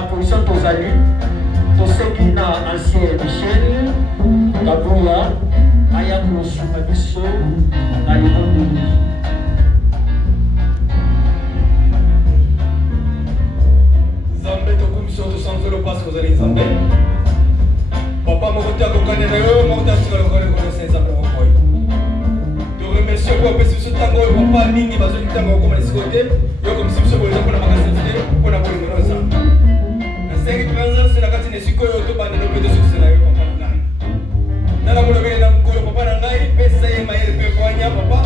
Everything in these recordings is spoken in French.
na position tozali toseki na ancien Michel Kabuya aya kosunga biso na libondeli. Nzambe tokumisi tosanzolo parce que ozali Nzambe. Papa mokote akokane na yo mokote atika lokane kono se Nzambe mokoyi. Te remercie pour apesi biso ntango oyo papa mingi bazoli ntango okoma lisiko te yo komisi biso boleza mpona makasi te mpona bolingo na Nzambe. Nasengi mpenza na kati na esika oyo tobandela mpe tosukisela yo papa na ngai. Tala molobele na mokolo papa na ngai pesa ye mayele mpe kwanya papa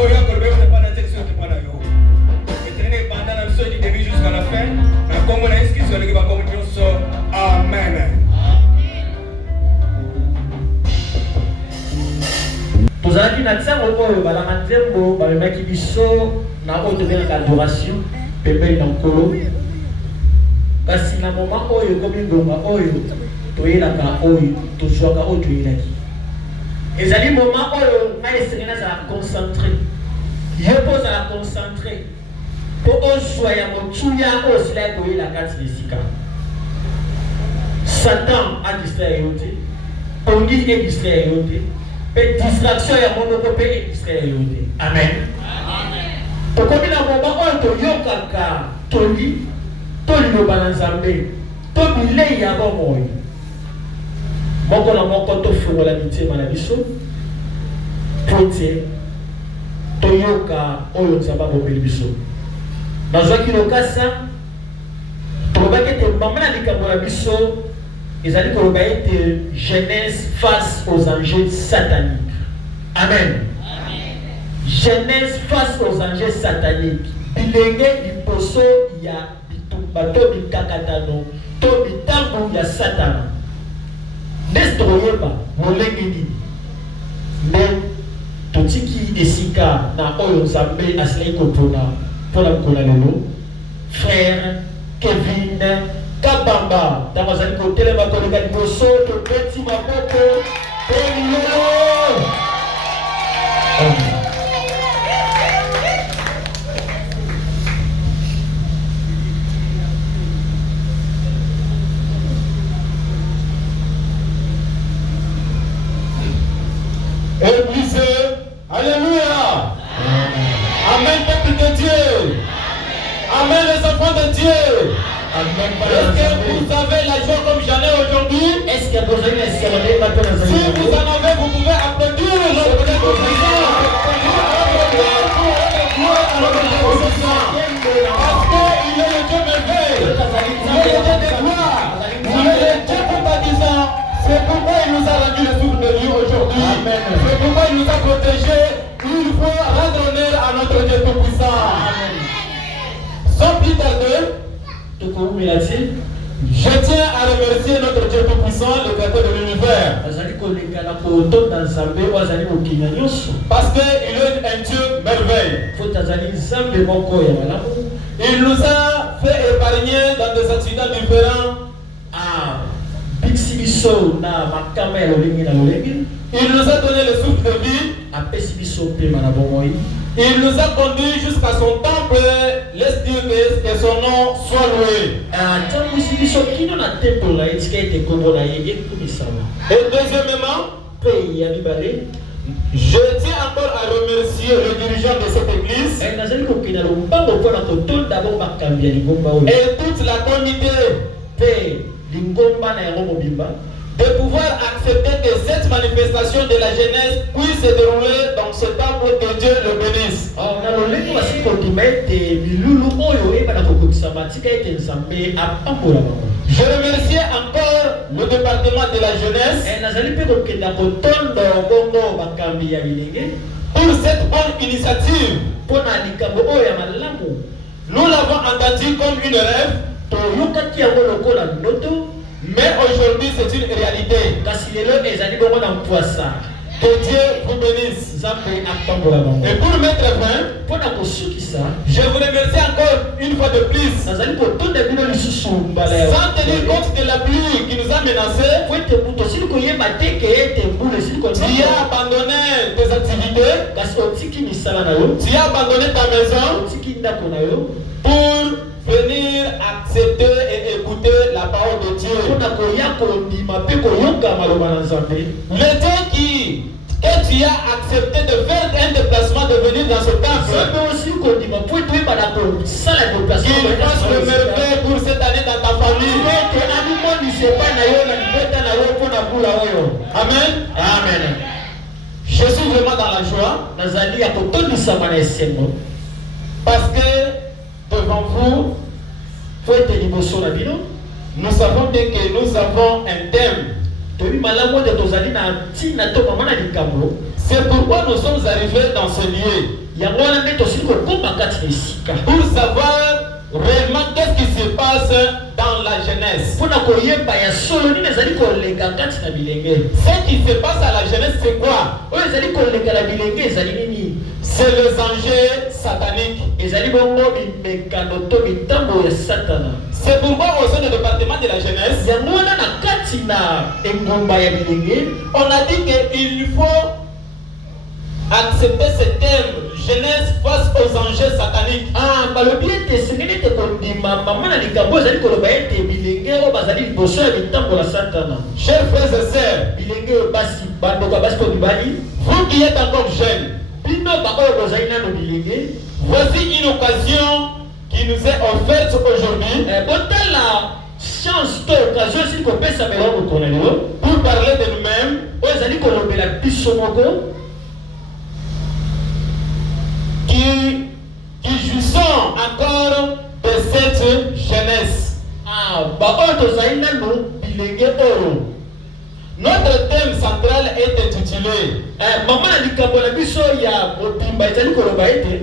oyo akolobeli otepa na tekisi otepa na yo. Éternel pendant la mission du début jusqu'à la fin, la commune inscription de la communion sort. Amen. Tozalaki na ntango oyo balanga nzembo bamemaki biso na oyo tobengaka adoration pembeni na nkolo, kasi na moma oyo ekomi ngonga oyo toyelaka oyo tozwaka oyo toyelaki ezali moma oyo ngai esengeli nazala concentré ye mpo ozala concentré mpo ozwa ya motuya oyo osila ya koyela kati na esika. Satan adistraire yo te, pongi edistraire yo te, mpe distraction ya monoko mpe edistraire yo te. Amen. Tokomi na moma oyo toyokaka toliloba na Nzambe to bilei ya bomoi moko na moko tofungola mitema na biso po te toyoka oyo Nzambe abomeli biso. Nazwaki lokasa tolobaki ete mama na likambo na biso ezali koloba ete Genèse face aux enjeux sataniques. Amen. Genèse face aux enjeux sataniques. Bilenge liposo ya bitumba to bikakatano to bitambu ya Satana. Neste toyeba molenge nini nde totiki esika na oyo Nzambe asilaki kopona mpona mokolo lelo. Frère Kevin Kabamba ntango azali kotelema koleka liboso tobeti maboko pelilo. Église, alléluia. Amen, peuple de Dieu. Amen, les enfants de Dieu. Est-ce que vous avez la joie comme j'en ai aujourd'hui? Est-ce que vous avez la Si vous en avez, vous pouvez applaudir. Parce qu'il est le Dieu merveille. Il est le Dieu de gloire. Il est le Dieu compatissant. C'est pourquoi il nous a rendu le souffle de vie aujourd'hui. C'est pourquoi il nous a protégés. Il faut rendre honneur à notre Dieu tout-puissant. Sans plus tarder, je tiens à remercier notre Dieu tout-puissant, le créateur de l'univers. Parce qu'il est un Dieu merveille. Il nous a fait épargner dans des accidents différents. Il nous a donné le souffle de vie. Il nous a conduits jusqu'à son temple. Laisse dire que son nom soit loué. Et deuxièmement, je tiens encore à remercier le dirigeant de cette église et toute la communauté de pouvoir accepter que cette manifestation de la jeunesse puisse se dérouler dans ce temple, que Dieu le bénisse. Je remercie encore le département de la jeunesse pour cette bonne initiative. Nous l'avons entendu comme une rêve, mais aujourd'hui c'est une réalité. Que Dieu vous bénisse. Et pour mettre fin, je vous remercie encore une fois de plus. Sans tenir compte de la pluie qui nous a menacés, tu as abandonné tes activités, tu as abandonné ta maison pour venir accepter et écouter la parole de Dieu. mpona koya kondima mpe koyoka maloba na Nzambe. Le Dieu que tu as accepté de faire un déplacement, de venir dans ce temple, Nzambe aussi kondima mpo toyebana kosala déplacement qu'il fasse le merveille pour cette année dans ta famille. ete amimonisa epai na yo na libota na yo mpona mbula oyo. Amen. Amen. Je suis vraiment dans la joie nazali ya kotondisama na esengo parce que devant vous, po ete liboso na bino nous savons bien que nous avons un thème. toyebi malamu ete tozali na ntina to mama na likambo. C'est pourquoi nous sommes arrivés dans ce lieu. yango wana nde tosili kokóma kati na esika Pour savoir réellement qu'est-ce qui se passe dans la jeunesse. mpona koyeba ya solo nini ezali kolenga kati na bilenge. Ce qui se passe à la jeunesse, c'est quoi? oyo ezali kolenga na bilenge ezali nini? C'est les enjeux sataniques. ezali bongo bimekano to mitambo ya satana. C'est pourquoi au sein du département de la jeunesse, yango wana na kati na engumba ya bilenge on a dit qu'il faut accepter ce thème, jeunesse face aux enjeux sataniques. balobi ete esengeli ete kondima mama na likambo ezali koloba ete bilenge oyo bazali liboso ya mitambo ya satana. Chers frères et sœurs, bilenge oyo basi bandoka basi to mibali vous qui êtes encore jeunes, bino baoyo bozali nano bilenge voici une occasion qui nous est offerte aujourd'hui botala chance to occasion esili kopesa melo mokolo na lelo pour parler de nous-mêmes, oyo ezali kolobela biso moko qui jouissons encore de cette jeunesse. baoyo tozali nano bilenge oyo. Notre thème central est intitulé mama na likambo na biso ya mobimba ezali koloba ete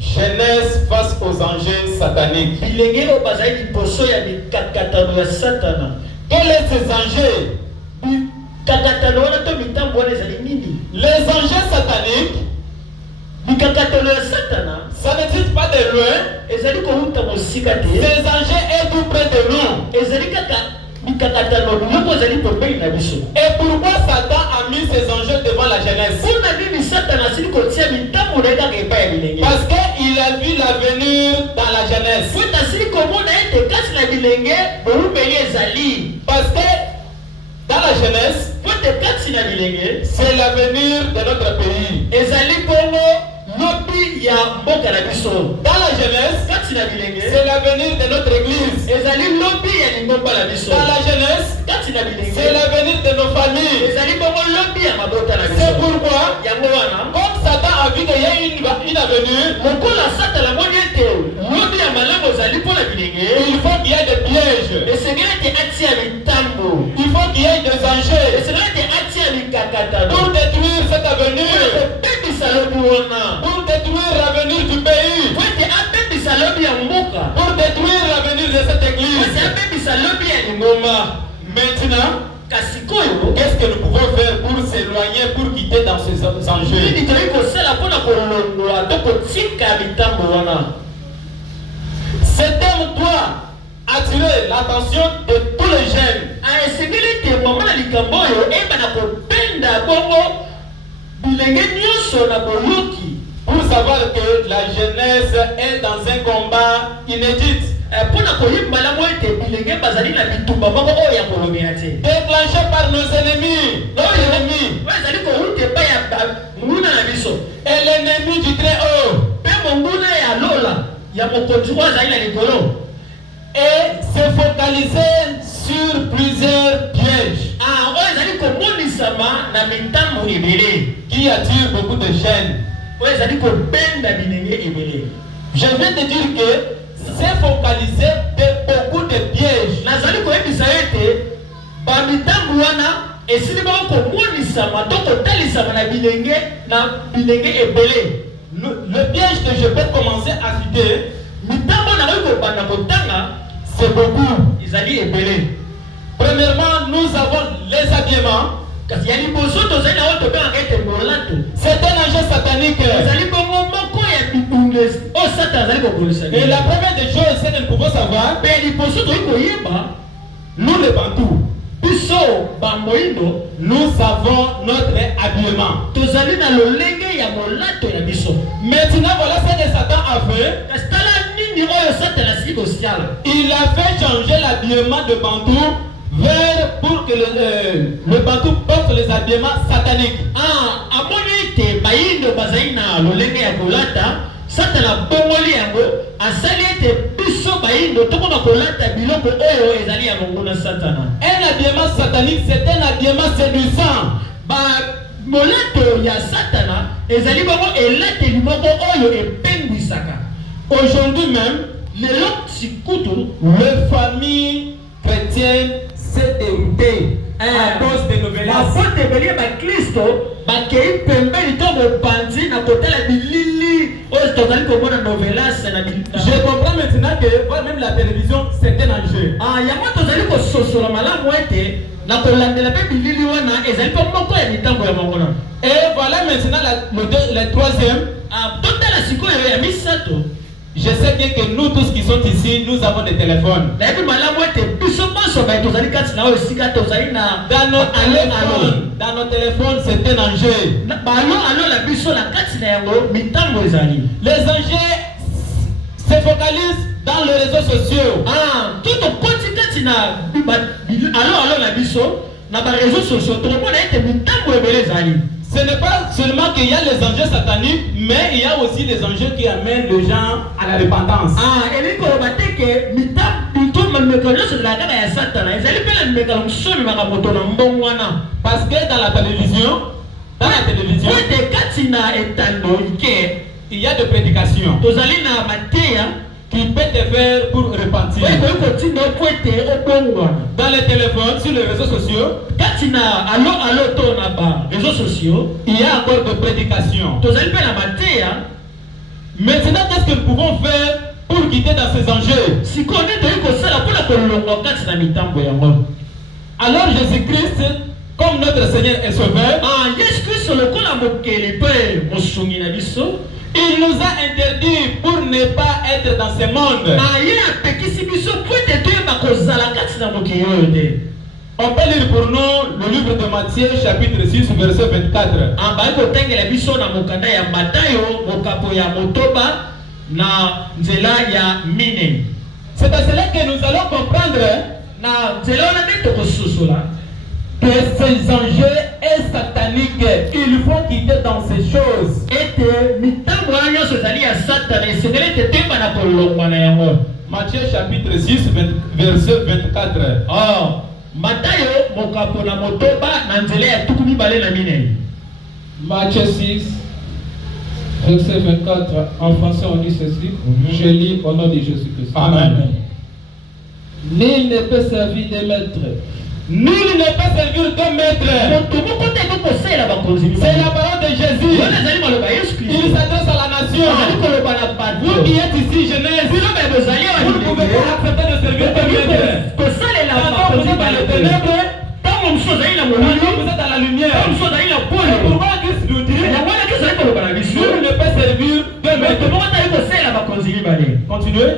jeunesse face aux enjeux sataniques. bilenge oyo bazali liboso ya mikakatano ya satana. Quels sont ces enjeux? mikakatano wana to mitambo wana ezali nini? Les enjeux sataniques, mikakatano ya satana ça n'existe pas de loin. ezali kowuta mosika te. Ces enjeux est tout près de nous. ezali kaka mikakatano biloko ezali pembeni na biso. Et pourquoi Satan a mis ces enjeux devant la jeunesse? mpona nini satana asili kotia mitambo na ye kaka epai ya bilenge? Parce qu'il a vu l'avenir dans la jeunesse. po ete asili komona ete kati na bilenge bolumeli ezali. Parce que dans la jeunesse, po ete kati na bilenge c'est l'avenir de notre pays. ezali bongo lobi ya mboka na biso. Dans la jeunesse, kati na bilenge c'est l'avenir de notre église. ezali lobi ya lingomba na biso. Dans la jeunesse, kati na c'est bilenge l'avenir de nos familles. ezali bongo lobi ya mabota na C'est biso. pourquoi, yango wana comme Satan a vu qu'il y a une avenir, lokola satana amoni ete lobi ya malamu ezali mpona bilenge il faut qu'il y ait des pièges. esengeli ete atia mitambo. Il faut qu'il y ait des enjeux esengeli ete atia mikakatano pour détruire cet avenir, kobebisa lobi wana. pour détruire l'avenir du pays, po ete abebisa lobi ya mboka. pour détruire l'avenir de cette po ete église. abebisa lobi ya lingomba. Maintenant, kasi koyo qu'est-ce que nous pouvons faire pour s'éloigner, pour quitter dans ces enjeux? nini toyei kosala mpona kolongola to kotika mitambo wana? Ce thème doit attirer l'attention de tous les jeunes. esengeli ete mama na likambo oyo eyebana kobenda bongo bilenge nyonso na boyoki Pour savoir que la jeunesse est dans un combat inédit, mpona koyeba malamu ete bilenge bazali na bitumba moko oyo ya kolobela te. déclenché par nos ennemis, oyo ezali kowuta epai ya monguna na biso et l'ennemi du très haut, mpe monguna ya lola ya mokonzi oyo azali na likolo. et se focaliser sur plusieurs pièges oyo ezali komonisama na mitambo ebele qui attirent beaucoup de jeunes. oyo ezali kobenda bilenge ebele. Je viens de dire que se focaliser de beaucoup de pièges. nazali koyebisa ete bamitambo wana esili bongo komonisama to kotalisama na bilenge ebele. Le piège que je peux commencer à citer, mitambo nakoki kobanda kotanga c'est beaucoup. ezali ebele. Premièrement, nous avons les habillements. kasi ya liboso tozali na oyo tobengaka ete molato. C'est un enjeu satanique. ezali bongo moko ya bibungesi oyo satana azali kokolisa. Et la première des choses, c'est que nous pouvons savoir, mpe liboso toyei koyeba nous les Bantous, biso bamoindo nous avons notre habillement. tozali na lolenge ya molato ya biso. Maintenant, voilà ce que Satan a fait. kasi tala nini Il a fait changer l'habillement de Bantou vers pour que le Bantou porte les habillements sataniques. Satana bongoli yango asali ete biso bayindo tokona kolata biloko oyo ezali ya mongona satana. Un habillement satanique, c'est un habillement séduisant. Ba molato ya satana ezali bango elate limoko oyo epengwisaka. Aujourd'hui même, lelo sikutu les familles chrétiennes s'est déroutée à cause des nouvelles. La faute de bélier ba Kristo ba kei pembeni to bopanzi na kotela bilili oyo tozali komona novelas na bilili. Je comprends maintenant que voir même la télévision c'est un enjeu. Yango tozali kososola malamu ete na kolandela pe bilili wana ezali pe moko ya mitango ya mongona. Et voilà maintenant le troisième. Totala sikoyo ya misato. Je sais bien que nous tous qui sommes ici, nous avons des téléphones. Dans nos téléphones, c'est un enjeu. Les enjeux se focalisent dans les réseaux sociaux. Ce n'est pas seulement qu'il y a les enjeux sataniques, mais il y a aussi des enjeux qui amènent les gens à la repentance. Parce que dans la télévision, il y a des prédications qui peuvent te faire pour repentir. Dans les téléphones, sur les réseaux sociaux, il y a encore des prédications. Maintenant, qu'est-ce que nous pouvons faire pour quitter dans ces enjeux? Alors Jésus-Christ, comme notre Seigneur et Sauveur, il nous a interdit pour ne pas être dans ce monde. On peut lire pour nous le livre de Matthieu chapitre 6 verset 24. C'est à cela que nous allons comprendre que ces enjeux est satanique. Il faut quitter dans ces choses. Matthieu chapitre 6 verset 24. Matthieu 6 verset 24. En français on dit ceci. Je lis au nom de Jésus-Christ. Amen. Nul ne peut servir de maître. Nul ne peut servir de maître. C'est la parole de Jésus. Il s'adresse à la nation. Vous qui êtes ici, jeunesse, vous ne pouvez pas accepter de servir de maître. Quand vous êtes dans les ténèbres, vous êtes dans la lumière. Pourquoi Christ nous dit nul ne peut servir de maître. Continuez.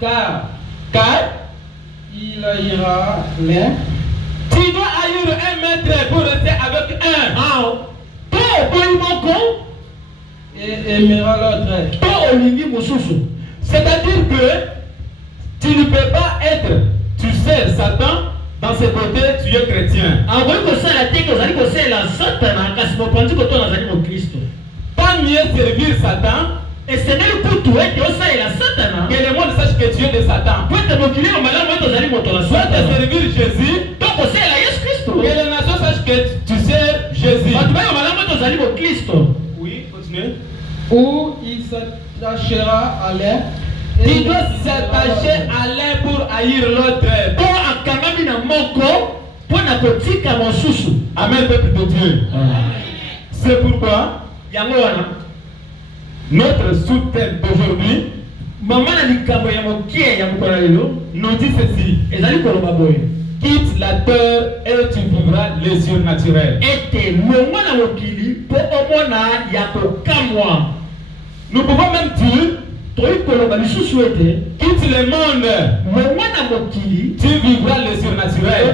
Car il ira l'un. Tu dois haïr un maître pour rester avec un. Et aimera l'autre. C'est-à-dire que tu ne peux pas être, tu sais, Satan, dans ce côté, tu es chrétien. Pas mieux servir Satan. Et c'est même pour toi que le monde sache que tu es de Satan. Soit te servir Jésus, que les nations sachent que tu sers Jésus. Oui, continuez. Ou il s'attachera à l'un. Tu dois s'attacher à l'un pour haïr l'autre. Amen, peuple de Dieu. C'est pourquoi notre sous-thème d'aujourd'hui nous dit ceci. Quitte la terre et tu vivras les yeux naturels. Nous pouvons même dire quitte le monde, tu vivras les yeux naturels.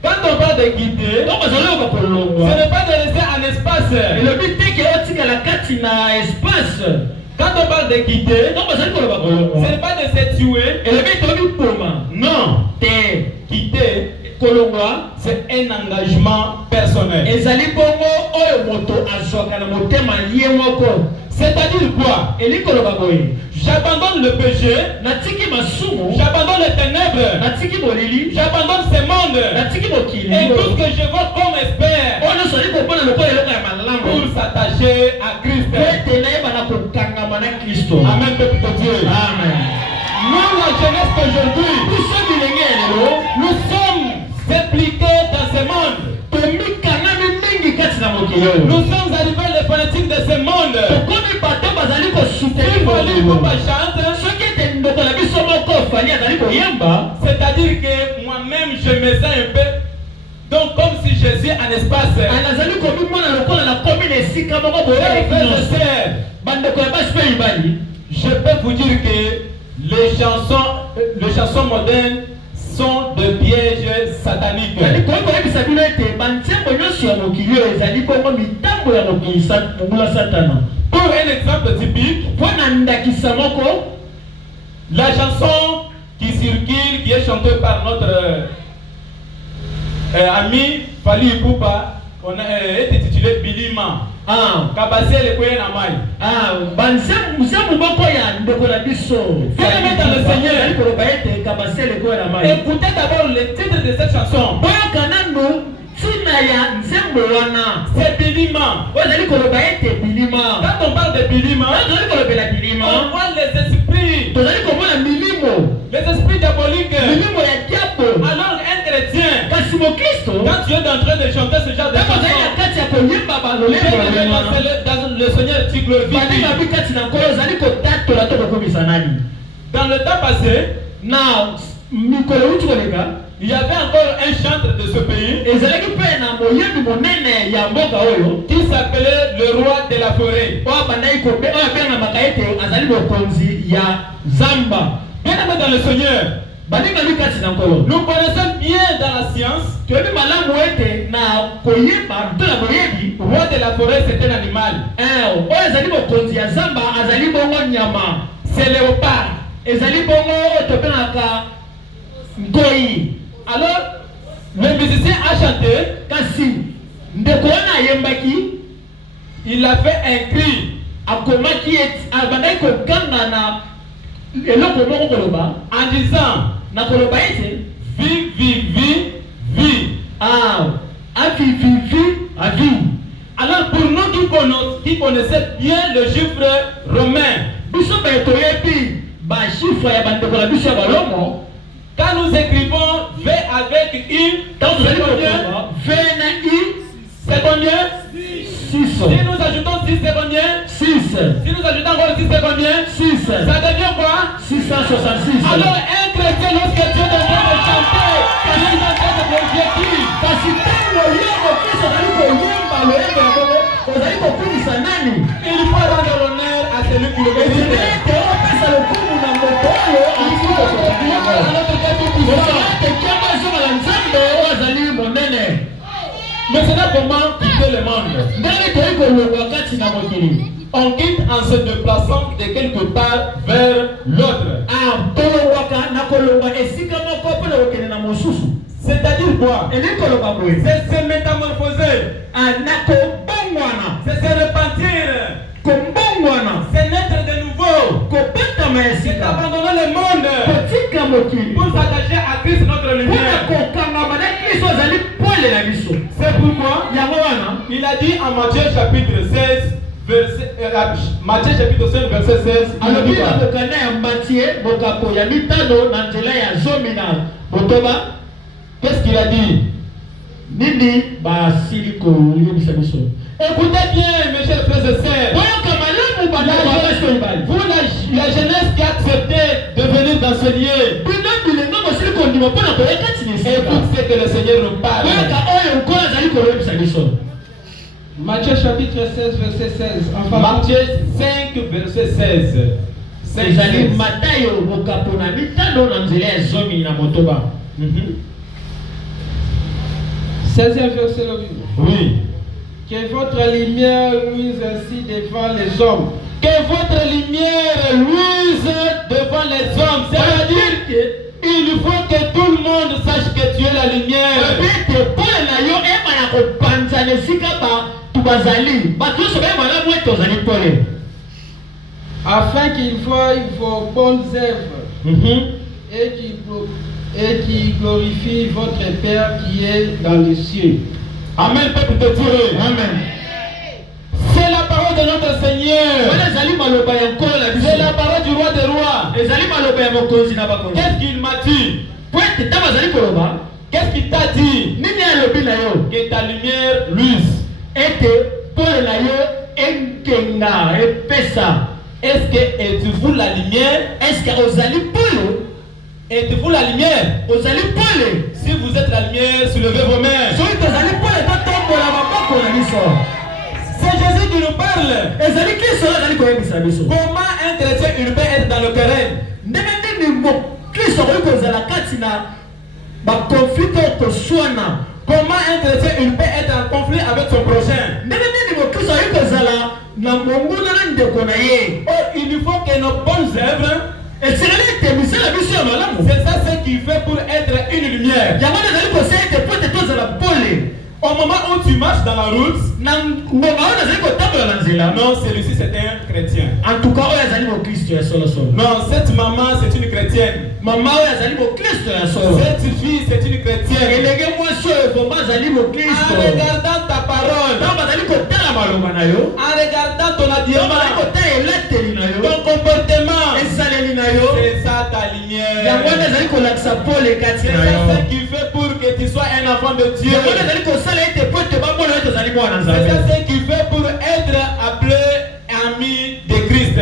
Quand on parle de quitter, ce n'est pas de rester en espace. Quand on parle de quitter, ce n'est pas de se tuer. Non. Quitter, c'est un engagement personnel. C'est-à-dire quoi? J'abandonne le péché, j'abandonne les ténèbres, j'abandonne ce monde et tout ce que je vois comme espère pour s'attacher à Christ. Amen, peuple de Dieu. Amen. Nous, la jeunesse d'aujourd'hui, nous sommes impliqués dans ce monde. Nous sommes arrivés les fanatiques de ce monde. C'est-à-dire que moi-même je me sens un peu donc comme si je suis en espace. Je peux vous dire que les chansons modernes sont de pièges sataniques. Pour un exemple typique, la chanson qui circule, qui est chantée par notre ami Fali Ipupa, est intitulée Bilima. Kabasiele kwena mai. Écoutez d'abord le titre de cette chanson. C'est Bilima. Quand on parle de Bilima, on voit les esprits. Les esprits diaboliques. Alors un chrétien, quand tu es en train de chanter ce genre de chanson, dans le Seigneur, tu glorifies. Dans le temps passé, il y avait encore un chanteur de ce pays qui s'appelait le roi de la forêt. Bien aimé dans le Seigneur, nous connaissons bien dans la science que le roi de la forêt c'est un animal. C'est léopard. Alors, le musicien a chanté. Il a fait un cri. En disant vie, vie, vie, vie. Alors pour nous qui connaissons bien le chiffre romain, quand nous écrivons V avec I, c'est combien? Si nous ajoutons 6, c'est combien? 6. Si nous ajoutons encore 6, c'est combien? 6. Ça devient quoi? 666. Alors un chrétien, lorsque Dieu est en train de chanter, il est en train de l'objectif. Il faut rendre l'honneur à celui qui le mérite. Mais c'est là comment quitter le monde. On quitte en se déplaçant de quelque part vers l'autre. C'est-à-dire quoi? C'est se métamorphoser. C'est se repentir. C'est naître de nouveau. C'est abandonner le monde pour s'attacher à Christ notre lumière. C'est pourquoi il a dit en Matthieu chapitre 16 Matthieu chapitre 5 verset 16. Qu'est-ce qu'il a dit? Écoutez bien mes chers frères et sœurs. Vous la jeunesse qui a accepté de venir d'enseigner, écoute ce que le Seigneur nous parle. Matthieu chapitre 16 verset 16. Enfin, Matthieu 5 verset 16. 16e verset. Oui. Que votre lumière luise ainsi devant les hommes. Que votre lumière tu es la lumière. Afin qu'ils voient vos bonnes œuvres et qui glorifient votre Père qui est dans les cieux. Amen, peuple de Dieu. Amen. C'est la parole de notre Seigneur. C'est la parole du roi des rois. Qu'est-ce qu'il m'a dit? Qu'est-ce qu'il t'a dit? Que ta lumière luise. Est-ce que êtes-vous la lumière? Êtes-vous la lumière? Si vous êtes la lumière, soulevez vos mains. C'est Jésus qui nous parle. Comment un chrétien il peut être dans le querelle? Comment un chrétien il peut être en conflit avec son prochain? Oh, il lui faut que nos bonnes œuvres. C'est ça ce qu'il fait pour être une lumière. Au moment où tu marches dans la route, non, celui-ci c'est un chrétien. En tout cas, Non, cette maman c'est une chrétienne. Cette fille c'est une chrétienne. En regardant ta parole, en regardant ton habillement, ton comportement, c'est ça ta lumière. C'est ça ce qui fait pour que tu sois un enfant de Dieu. C'est ça ce qui fait pour être appelé ami de Christ.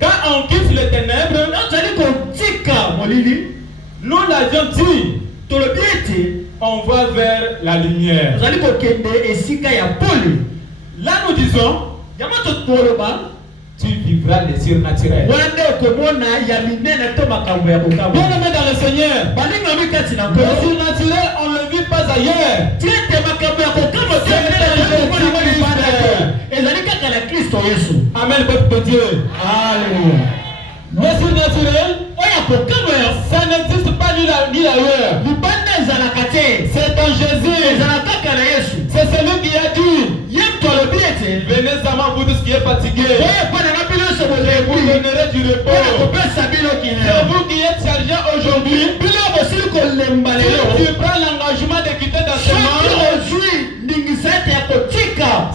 Quand on quitte les ténèbres, nous l'avions dit, on va vers la lumière. Là nous disons, tu vivras le surnaturel. Bien aimé dans le Seigneur, le surnaturel on ne le vit pas ailleurs. Amen, peuple de Dieu. Alléluia. Le surnaturel, ça n'existe pas ni ailleurs. C'est en Jésus. C'est celui qui a dit, venez à moi vous tous qui êtes fatigués, je vous donnerai du repos. C'est vous qui êtes chargés aujourd'hui. Si tu prends l'engagement de quitter ta chemin,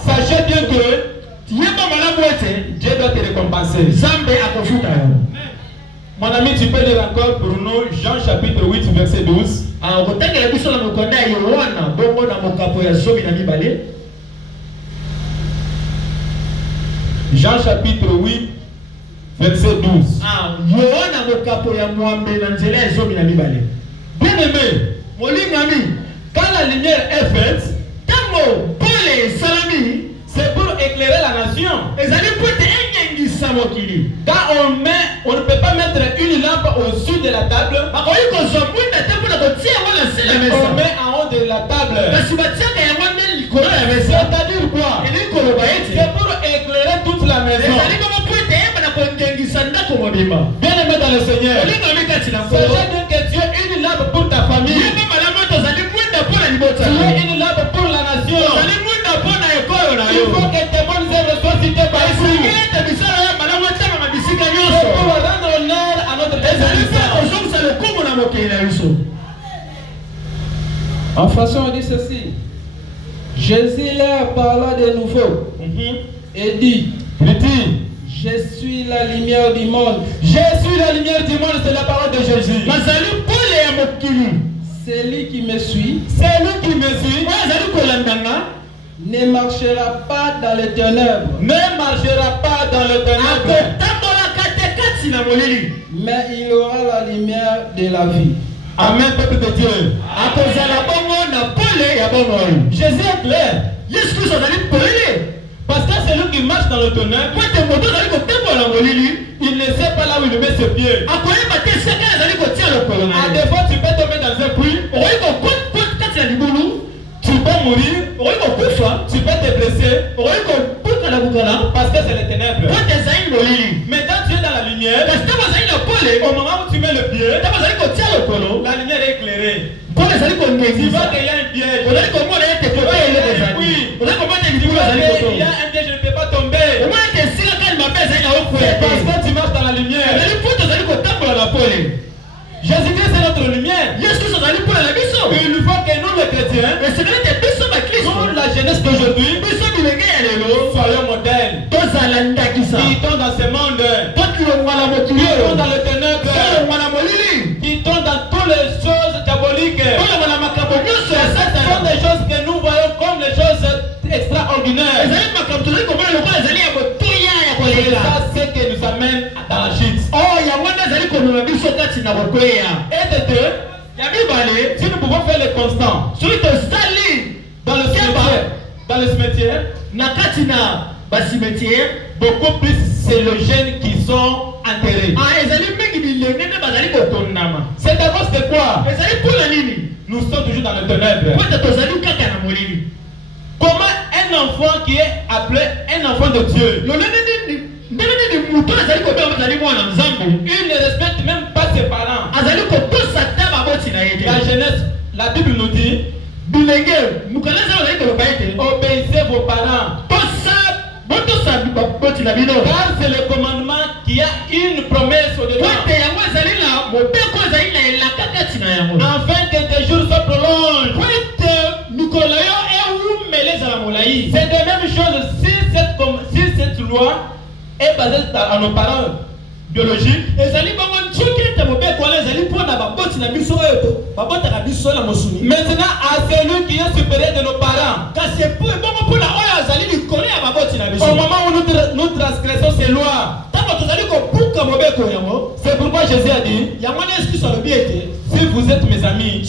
sachez bien que Dieu doit te récompenser. Mon ami, tu peux lire encore pour nous Jean chapitre 8 verset 12. Jean chapitre 8 verset 12. Bien aimé, quand la lumière est faite, c'est pour éclairer la nation. Quand on ne peut pas mettre une lampe au-dessus de la table, on met en haut de la table. C'est-à-dire quoi? C'est pour éclairer toute la maison. Bien aimé dans le Seigneur, sachez bien que tu es une lampe pour ta famille. Tu es une lampe pour la nation. Il faut que tes bonnes œuvres soient citées par ici. C'est pour rendre honneur à notre Dieu. En français, on dit ceci. Jésus leur parla de nouveau et dit, je suis la lumière du monde. Je suis la lumière du monde, c'est la parole de Jésus. Celui qui me suit ne marchera pas dans les ténèbres. Ne marchera pas dans les ténèbres. Mais il aura la lumière de la vie. Amen, peuple de Dieu. Jésus est clair. Parce que celui qui marche dans le ténèbre, il ne sait pas là où il met ses pieds. À des fois, tu peux tomber dans un puits. Tu peux mourir. Tu peux te blesser. Parce que c'est les ténèbres. Mais quand tu es dans la lumière, au moment où tu mets le pied, la lumière est éclairée. Tu vois qu'il y a un piège. Oui. Tu vois qu'il y a un piège, je ne peux pas tomber. C'est parce que tu marches dans la lumière. Jésus-Christ c'est notre lumière. Il faut que nous les chrétiens, nous la jeunesse d'aujourd'hui, soyons modèles. Qui tombent dans ce monde, qui tombent dans le ténèbre, qui tombent dans toutes les choses diaboliques. Ce sont des choses que nous voyons comme des choses extraordinaires. Et ça c'est ce qui nous amène dans la chute. Et de deux, si nous pouvons faire le constant dans le cimetière, beaucoup plus c'est les jeunes qui sont enterrés. C'est d'abord c'est quoi? Nous sommes toujours dans le ténèbre. Comment un enfant qui est appelé un enfant de Dieu, il ne respecte même pas ses parents. La jeunesse, la Bible nous dit, obéissez vos parents. Car c'est le commandement qui a une promesse au-dedans. Afin que tes jours se prolongent. C'est la même chose si cette loi est basée à nos parents biologiques. Maintenant à celui qui est supérieur de nos parents. Au moment où nous transgressons ces lois, c'est pourquoi Jésus a dit, si vous êtes mes amis,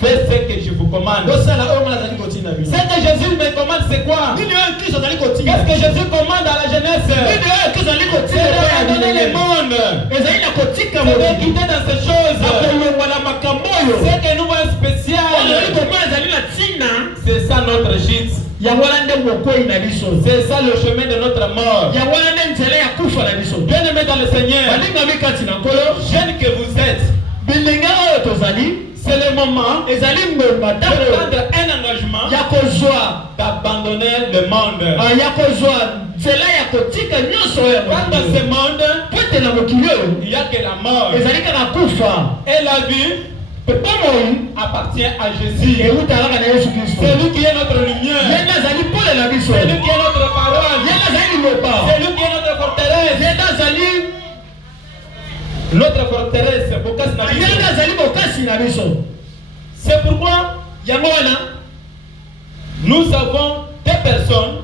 faites ce que je vous commande. Ce que Jésus me commande, c'est quoi? Qu'est-ce que Jésus commande à la jeunesse? C'est d'abandonner le monde. C'est de quitter dans ces choses. C'est que nous voyons spécial. C'est ça notre gîte. C'est ça le chemin de notre mort. Bien-aimés dans le Seigneur, jeunes que vous êtes, c'est le moment de prendre un engagement d'abandonner le monde. Quand dans ce monde, il n'y a que la mort. Et la vie appartient à Jésus. C'est lui qui est notre lumière. C'est lui qui est notre parole. C'est lui qui est notre forteresse. Notre forteresse, c'est pourquoi nous avons des personnes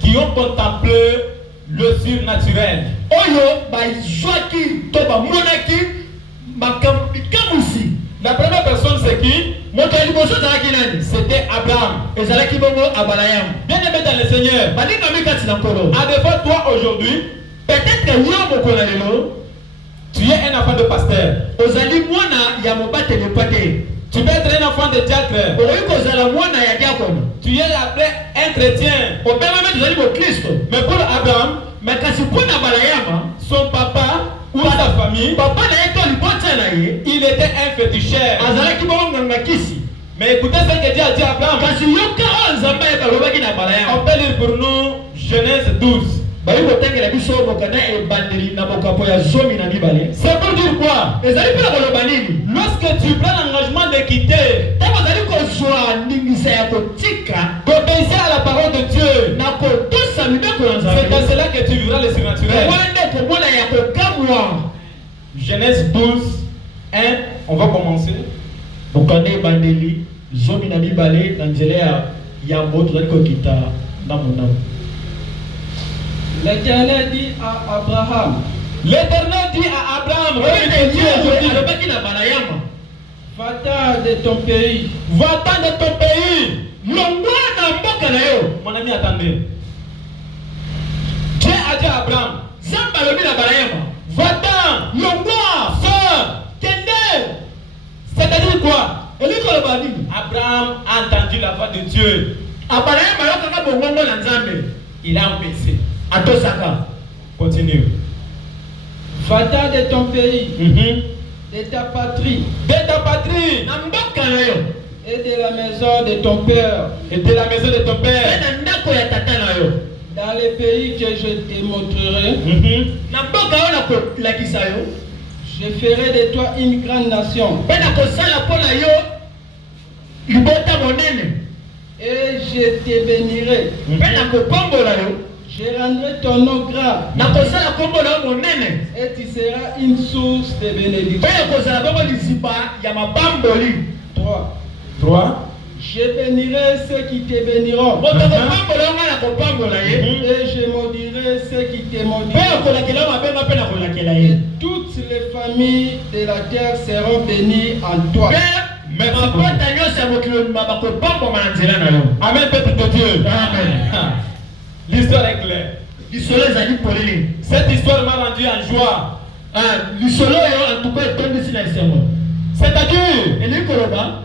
qui ont contemplé le surnaturel. La première personne c'est qui? C'était Abraham. Bien aimé dans le Seigneur, à défaut toi aujourd'hui, peut-être que tu es un enfant de pasteur. Tu peux être un enfant de diacre. Tu es appelé un chrétien. Mais pour Abraham, son papa ou sa famille, il était un féticheur. Mais écoutez ce que Dieu a dit à Abraham. On peut lire pour nous Genèse 12. C'est pour dire quoi? Lorsque tu prends l'engagement de quitter, d'obéir à la parole de Dieu, c'est à cela que tu vivras le surnaturel. Genèse 12, 1, on va commencer. L'Éternel dit à Abraham. L'Éternel dit à Abraham, va-t'en de ton pays. Va-t'en de ton pays. Mon ami, attendez. Dieu a dit à Abraham, va-t'en, sors, c'est-à-dire quoi? Abraham a entendu la voix de Dieu. Il a obéi. Continue. Va-t'en de ton pays, de ta patrie, na mboka na yo et de la maison de ton père, Et de la maison de ton mpe père. na ndako ya tata na yo dans les pays que je te montrerai. na mboka oyo nakolakisa yo Je ferai de toi une grande nation mpe nakosala mpo na yo libota monene et je te bénirai. mpe nakopambola yo Je rendrai ton nom grand nakosala kombo na yo monene et tu seras une source de mpe bénédiction. ekozala bongo liziba ya mabamboli 3. 3. Je bénirai ceux qui te béniront moto kopambola yo ngai nakopambola ye et je maudirai ceux qui te mpe maudiront. okolakela yo mabenga mpe nakolakela Et ye toutes les familles de la terre seront bénies en toi. mpe mabota nyonso ya mokili obima bakopambwama na nzela na yo Amen, peuple de Dieu. amen L'histoire est claire. lisolo ezali polele Cette histoire m'a rendu en joie. lisolo oyo antuka etondisi na esengo C'est-à-dire, elingi koloba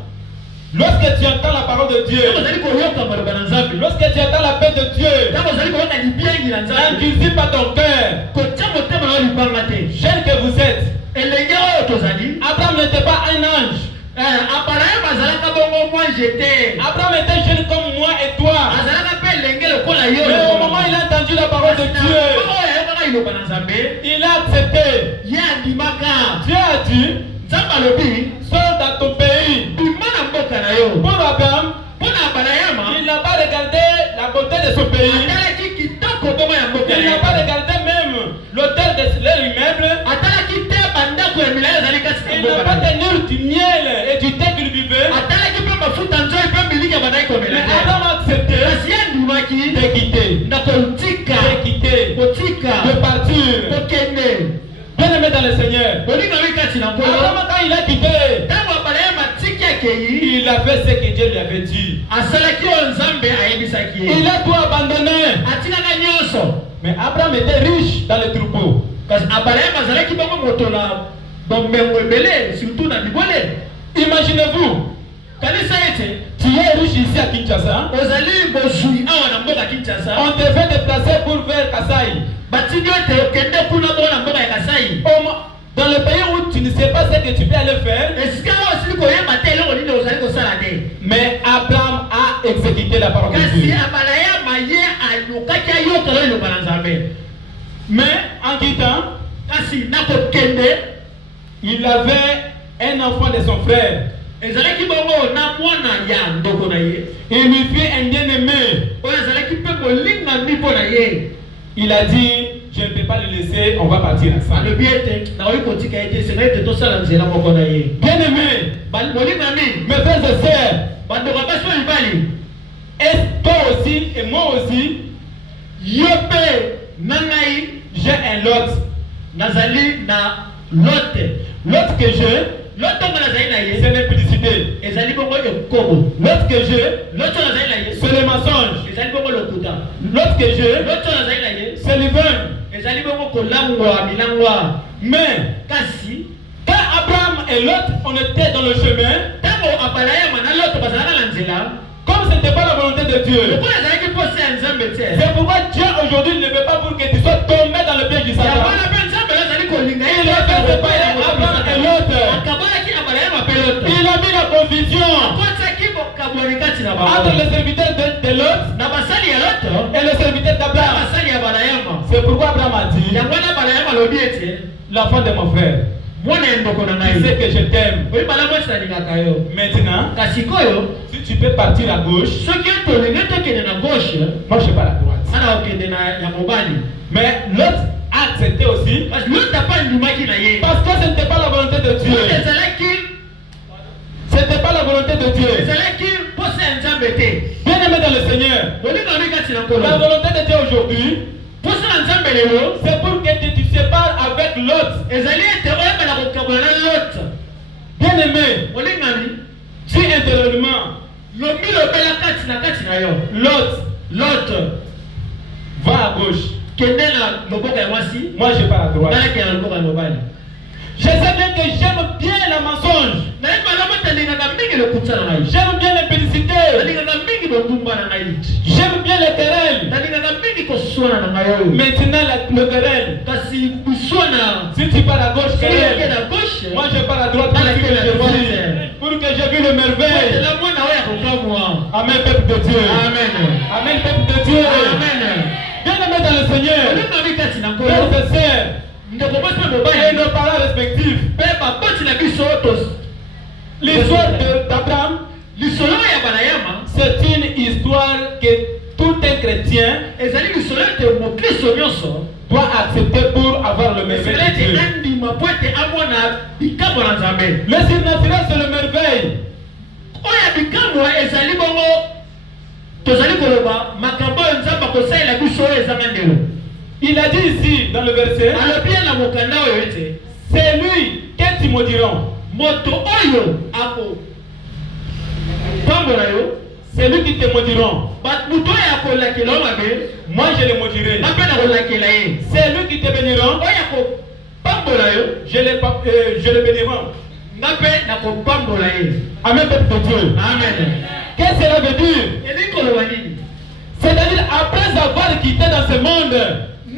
lorsque tu entends la parole de Dieu, ntango ozali koyoka maloba na nzambe lorsque tu entends la paix de Dieu, ntango ozali koyoka libiangi na nzambe n'endurcis pas ton cœur. kotia motema na yo libanga te Jeune que vous êtes, elenge oyo tozali Abraham n'était pas un ange. abraham azalaka bongo mwange te Abraham était jeune comme moi et toi. azalaka mpe elenge lokola yo Mais au moment où il a entendu la parole de Dieu, oyo ayokaka liloba na nzambe il a accepté. ye andimaka Dieu a dit, nzambe alobi sors dans ton pays. bima na mboka na yo Pour Abraham, mpo na abrahama il n'a pas regardé la beauté de son pays. atalaki kitoko bongo ya mboka Il na n'a ye pas regardé même l'autel de leur immeuble. atalaki te bandako ya milayi ezali kasi na Il n'a mboka pas na ye tenu du miel et du thé qu'il buvait. atalaki mpe mafuta nzoi mpe miliki ya bandaki komela Mais te Adam a accepté kasi ye andimaki de quitter, na kotika kotika de partir. kokende Bien aimé dans le Seigneur. olingami kati na nkolo Abraham, quand il a quitté, ntango abrahama atiki akei il a fait ce que Dieu lui avait dit. asalaki oyo nzambe ayebisaki Il ye a tout abandonné. atikaka nyonso Mais Abraham était riche dans les troupeaux. kasi abrahama azalaki bongo moto na bomengo ebele surtout na bibole Imaginez-vous, kanisa ete tu es riche ici à Kinshasa. ozali bozwi awa na mboka kinshasa On te fait déplacer pour vers Kasaï. batindi ete okende kuna bongo na mboka ya kasai Dans le pays où tu ne sais pas ce que tu peux aller faire, esika oyo osili koyeba te eloko nini ozali kosala te mais Abraham a exécuté la parole de kasi Dieu. abrahama ye alukaki ayokela eloba na nzambe Mais en quittant, kasi na kokende il avait un enfant de son frère. ezalaki bongo na mwana ya ndoko na ye Il lui fit un bien-aimé. oyo azalaki mpe molingami mpo na ye Il a dit, je ne peux pas le laisser, on va partir ensemble. alobi ete nakoki kotika ye te senga ete tosala nzela moko na ye Bien-aimé, molingami mes frères et sœurs, bandeko ya basi oyo mibali et toi aussi et moi aussi, yo mpe na ngai j'ai un lot. nazali na lote L'autre que j'ai, lote ongo nazali na c'est ye l'impudicité. ezali bongo ekobo L'autre que j'ai, lote oyo nazali na ye c'est le mensonge. ezali bongo lokuta L'autre que j'ai, lote oyo nazali na ye c'est le vin. ezali bongo kolangwa bilangwa Mais kasi quand Abraham et Lot, on était dans le chemin, ntango abrahama na lote bazalaka na nzela comme ce n'était pas la volonté de Dieu. lokola ezalaki mposa ya nzambe te C'est pourquoi Dieu aujourd'hui ne veut pas pour que tu sois tombé dans le piège du ya Satan. wana mpe nzambe oyo azali kolinga ye Il a fait séparer Abraham et Lot. akabolaki abrahama mpe lote Il a mis la confusion akotiaki bokabwani kati na entre bango les serviteurs de Lot na basali ya lote et les serviteurs na d'Abraham. basali ya abrahama C'est pourquoi Abraham a dit, yango wana abrahama alobi ete l'enfant de mon frère, mwana ya ndoko na tu sais ngai que je t'aime. oyebala mwasi nalingaka yo Maintenant, kasi koyo si tu peux partir à gauche, soki tolingi tokende na gauche moi je pars à droite. ana okende na ya mobali Mais l'autre a accepté aussi kasi lote apa ndimaki na ye parce que ce n'était pas la volonté de Dieu. lote ezalaki Ce n'était pas la volonté de Dieu. ezalaki mposa ya nzambe te Bien aimé dans le Seigneur, bolingami kati na la nkolo volonté de Dieu aujourd'hui, mposa na nzambe lelo c'est pour que tu te sépares avec l'autre. ezali ete oyebala kokabola na lote Bien aimé, bolingami si intérieurement, lobi lobela kati na yo l'autre lote va à gauche, kende na loboko ya mwasi moi je pars à droite. nalaki na loboko ya mobali Je sais bien que j'aime bien la mensonge. nayeba lobo talingaka mingi lokuta na ngai J'aime bien l'impudicité. nalingaka mingi bobumba na ngai J'aime bien les querelles. nalingaka mingi kosu buswana na ngayo. Maintenant, le querelle. Kasi buswana. Si tu pars à gauche, Soki querelle. na gauche. Moi, je pars à droite Dans la pour que quelle je droite. pour que j'ai vu le merveille. La mwana oya kokamwa. Amen, peuple de Dieu. Amen. Amen, peuple de Dieu. Amen. Bien-aimé dans le Seigneur. Olima bikati na Frères ngolo. et sœurs, Ndeko mwasi et mobali. nos parents respectifs. Pe baboti na biso tos. L'histoire d'Abraham, Lisolo ya balayama. c'est une histoire que tout un chrétien Ezali lisolo te mokristo nyonso. doit accepter pour avoir le merveille de Ezelete Dieu. andima po ete amona bikamwa na Nzambe. Le surnaturel, c'est le merveille. Oya bikamwa ezali bongo tozali koloba makambo oyo Nzambe akosalela biso oyo ezanga ndelo. Il a dit ici, dans le verset, Alobi na mokanda oyo ete c'est lui, qu'est-ce qu'ils me diront? moto oyo ako pambola yo C'est lui qui te maudiront. moto oyo akolakela yo mabe Moi, je le maudirai. na mpe nakolakela ye. C'est lui qui te béniront. Oyo akopambola yo Je le bénirai. na mpe nakopambola ye. Amen, peuple de Dieu. Amen. Qu'est-ce que cela veut dire? Elingi koloba nini? C'est-à-dire, après avoir quitté dans ce monde,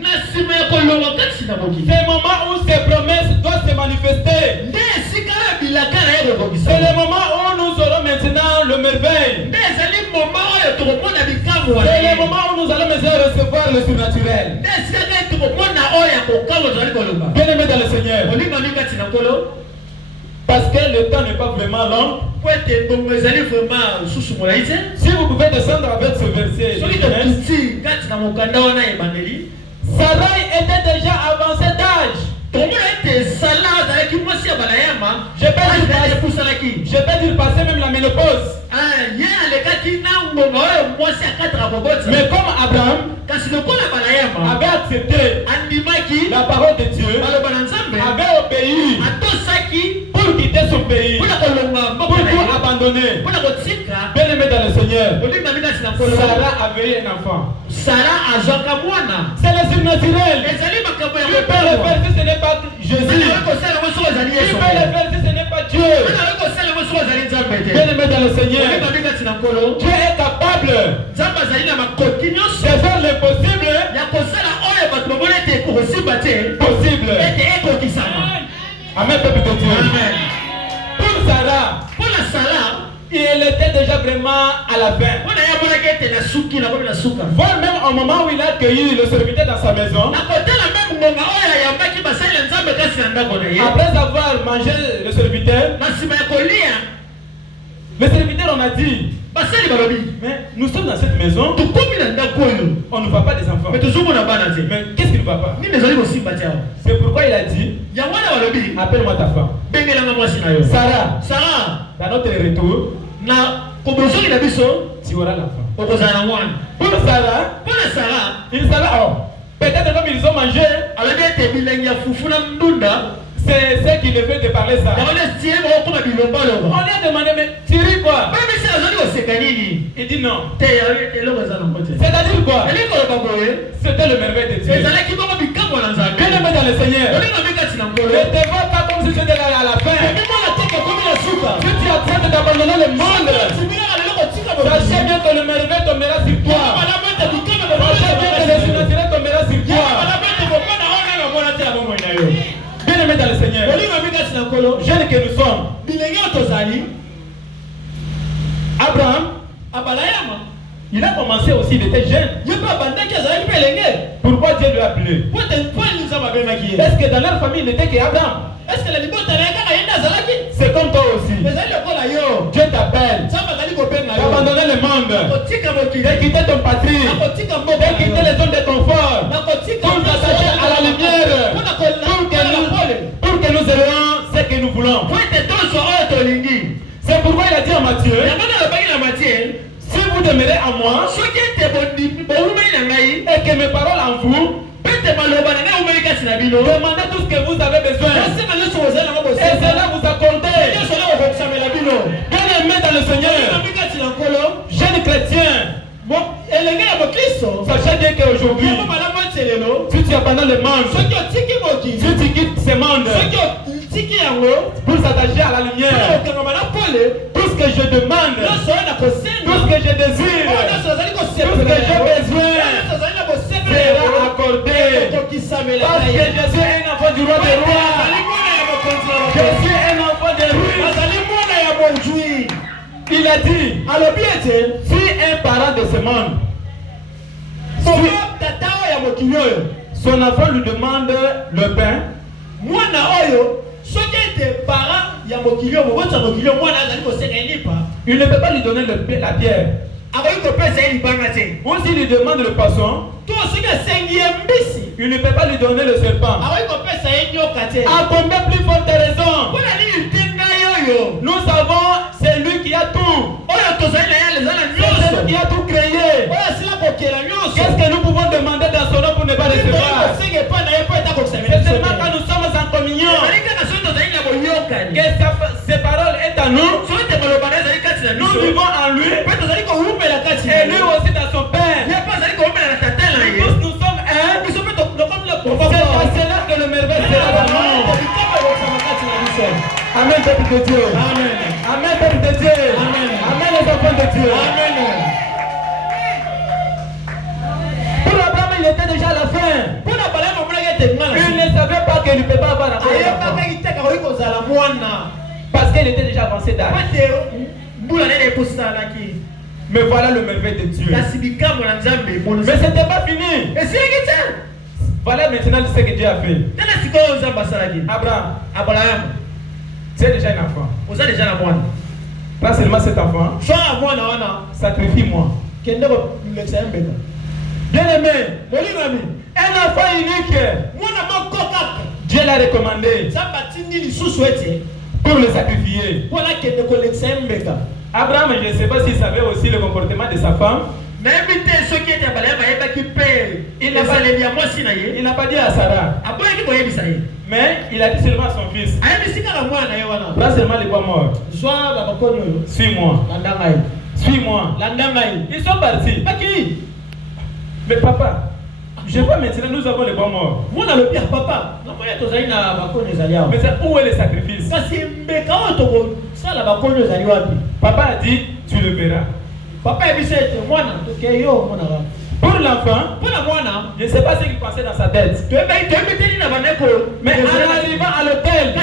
Na nsima ya kolonga kati na mokili. c'est le moment où ces promesses doivent se manifester. Nde esika ya bilaka na ye C'est kokokisa. le moment où nous aurons maintenant le merveille. Nde ezali moma oyo tokomona bikamwa na C'est le ye. moment où nous allons maintenant recevoir le surnaturel. Nde esika kaka tokomona oyo ya kokamwa tozali koloba. Bien-aimé dans le Seigneur, Olingami kati na nkolo. parce que le temps n'est pas vraiment long, Po ete mbongo ezali vraiment susu molai te. si vous pouvez descendre avec ce verset, Soki tokuti kati na mokanda wana ebandeli. Sarai était déjà avancée d'âge. Tokomona ete Sala azalaki mwasi ya balayama. Je peux dire epusalaki. Je peux dire passer même la ménopause. Ye alekaki na ngonga oyo mwasi akataka kobota. Mais comme Abraham Kasi lokola balayama avait accepté andimaki la parole de Dieu, baloba na Nzambe avait obéi atosaki pour quitter son pays, mpona kolonga pour mboka na tout ye abandonner. mpona kotika. Bien-aimé dans le Seigneur, Olingami kati na nkolo. Sarah avait eu un enfant. Sara azwaka mwana. C'est le surnaturel. Ezali makambo ya Tu peux le faire si ce n'est pas Jésus. Tu Nani kosala ngo soki ozali peux Yesu. le faire si ce n'est pas Dieu. Nani kosala ngo soki ozali Nzambe te. Bien-aimé dans le Seigneur, Olingami kati na nkolo. Dieu est capable Nzambe azali na makoki nyonso de faire l'impossible ya kosala oyo bato bamona ete ekokosimba te possible. ete ekokisama. Amen, peuple de Dieu. Amen. Pour Sarah, Mpona Sala il était déjà vraiment à la fin. mpona ye amonaki ete nasuki nakomi nasuka. Voire même au moment où il a accueilli le serviteur dans sa maison, nakotala meme ngonga oyo ayambaki basali ya Nzambe kasi na ndako na ye. après avoir mangé le serviteur, Na nsima ya kolia le serviteur on a dit, basali balobi mais nous sommes dans cette maison, tokomi na ndako oyo on ne voit pas des enfants. me tozomona bana te. Mais qu'est-ce qui ne va pas? Nini ezali kosimba te awa? C'est pourquoi il a dit, yango wana balobi appelle-moi ta femme. bengelanga mwasi na yo. Sarah, Sara dans notre retour, na kobozoki na biso tu auras l'enfant. okozala na mwana. Pour Sarah, Mpona Sara il savait, oh, peut-être comme ils ont mangé, alobi ete bilengi ya fufu na ndunda c'est ce qui le fait de parler ça. yango nde tie bakokoma bilombalomba. On lui a demandé, mais tu ris quoi? Meme si azali koseka nini Il dit non. te yawe eloko eza nango te. C'est-à-dire quoi? elingi koloba boye C'était le merveille de Dieu. ezalaki bongo bikamwa na Nzambe. Bien-aimé dans le Seigneur, olingami kati na nkolo. ne te vois pas comme si c'était à la fin. emimona teke komi na suka. Si tu es en train d'abandonner le monde, timinaka leloko tika sachez bien que le merveille tombera sur toi. balabete bikamwa Sachez bien que le surnaturel tombera sur toi. balabete kopana ona namona te na bomoi na yo. Bien-aimé dans le Seigneur, olingami kati na nkolo. jeunes que nous sommes, bilenge oyo tozali Abraham, abalayama il a commencé aussi, il était jeune. ye mpe abandaki azalaki mpe elenge. Pourquoi Dieu lui a appelé? po ete mpo Nzambe abengaki ye. Est-ce que dans leur famille, il n'était qu'Abraham? est-ce que na libota na ye kaka ye nde azalaki? C'est comme toi aussi. ezali lokola yo. Dieu t'appelle. Nzambe azali kobenga yo. D'abandonner le monde. nakotika mokili. De quitter ton patrie. nakotika De mboka quitter les zones de confort. nakotika Pour s'attacher à la lumière. Pour que nous ayons ce que nous voulons. po ete tozwa oyo tolingi. C'est pourquoi il a dit à Matthieu, yango nde alobaki na Matie si vous demeurez en moi soki ete boumeli na ngai et que mes paroles en vous, mpe ete maloba na ngai eumeli kati na bino demandez tout ce que vous avez besoin. bosema nyonso bozali nango Et bosenga cela vous accordez. nyonso na kokokisamela bino. Bien-aimés dans le Seigneur, Olingami kati na nkolo. jeunes chrétiens, elenge ya mokristo sachez bien qu'aujourd'hui, yango malamu ete lelo si tu abandonnes le monde, soki otiki mokili si tu quittes ce monde soki otiki yango pour s'attacher à la mpona lumière, kokangama na pole tout ce que je demande, nyonso oyo na tout kosenga ce que je oyo désire, nyonso azali tout ce que j'ai besoin nyonso azali na bosepele sera Parce que je suis un enfant du roi des rois. Je suis un enfant des rois. Il a dit, alors bien si un parent de ce monde, son enfant lui demande le pain, il ne peut pas lui donner la pierre. Ou s'il lui demande le poisson, il ne peut pas lui donner le serpent. À combien plus forte raison? Nous savons c'est lui qui a tout. C'est celui qui a tout créé. Qu'est-ce que nous pouvons demander dans son nom pour ne pas recevoir? C'est seulement quand nous sommes en communion que ses paroles sont à nous. Nous vivons en lui. Et lui aussi dans son Père. Tous nous sommes un. C'est cela que le merveille sera dans nous. Amen, peuple de Dieu. Amen. Amen, peuple de Dieu. Amen. Amen, les enfants de Dieu. Amen. Pour Abraham, il était déjà à la fin. Il ne savait pas qu'il ne peut pas avoir un enfant. Parce qu'il était déjà avancé d'âge. Mais voilà le merveille de Dieu. Mais ce n'était pas fini. Voilà maintenant ce que Dieu a fait. Abraham, tu es déjà un enfant. Pas seulement cet enfant. Sacrifie-moi. Bien aimé, un enfant unique. Dieu l'a recommandé pour le sacrifier. Abraham, je ne sais pas s'il savait aussi le comportement de sa femme. Il n'a pas dit à Sarah. Mais il a dit seulement à son fils. Pas seulement les bois morts. Suis-moi. Suis-moi. Ils sont partis. Mais papa, je vois maintenant nous avons les bois morts. Mais où est le sacrifice? Papa a dit, tu le verras. Pour l'enfant, je ne sais pas ce qu'il pensait dans sa tête. Mais en arrivant à l'hôtel,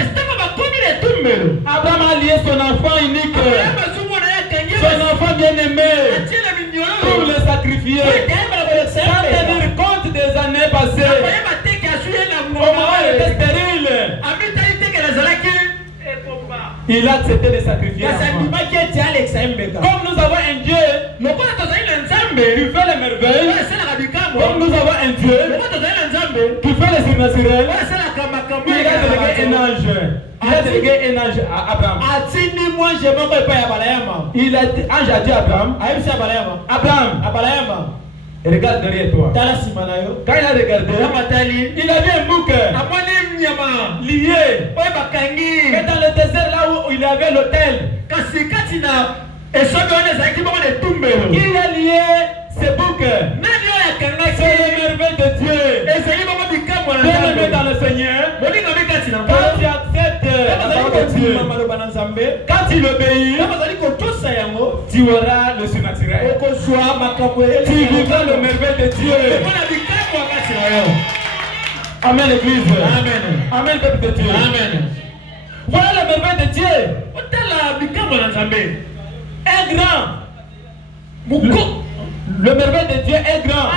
Abraham a lié son enfant unique, son enfant bien-aimé, pour le sacrifier, sans tenir compte des années passées. Au moment où il était stérile, il a accepté de sacrifier l'enfant. Comme nous avons un Dieu, il fait les merveilles. Comme nous avons un Dieu qui fait les surnaturels, il a délégué un ange. Il a délégué un ange à Abraham. Il a dit, ange a dit à Abraham, Abraham, regarde derrière toi. Quand il a regardé, il a vu un bouc lié. Et dans le désert là où il y avait l'autel, qui a lié ce bouc? C'est le merveille de Dieu. Bien-aimé dans le Seigneur, quand tu acceptes la parole de Dieu, quand tu l'obéis, tu auras le surnaturel. Tu vivras le merveille de Dieu. Amen, l'église. Amen. Amen, peuple de Dieu. Amen. Voilà le merveille de Dieu. Est grand. Le merveille de Dieu est grand.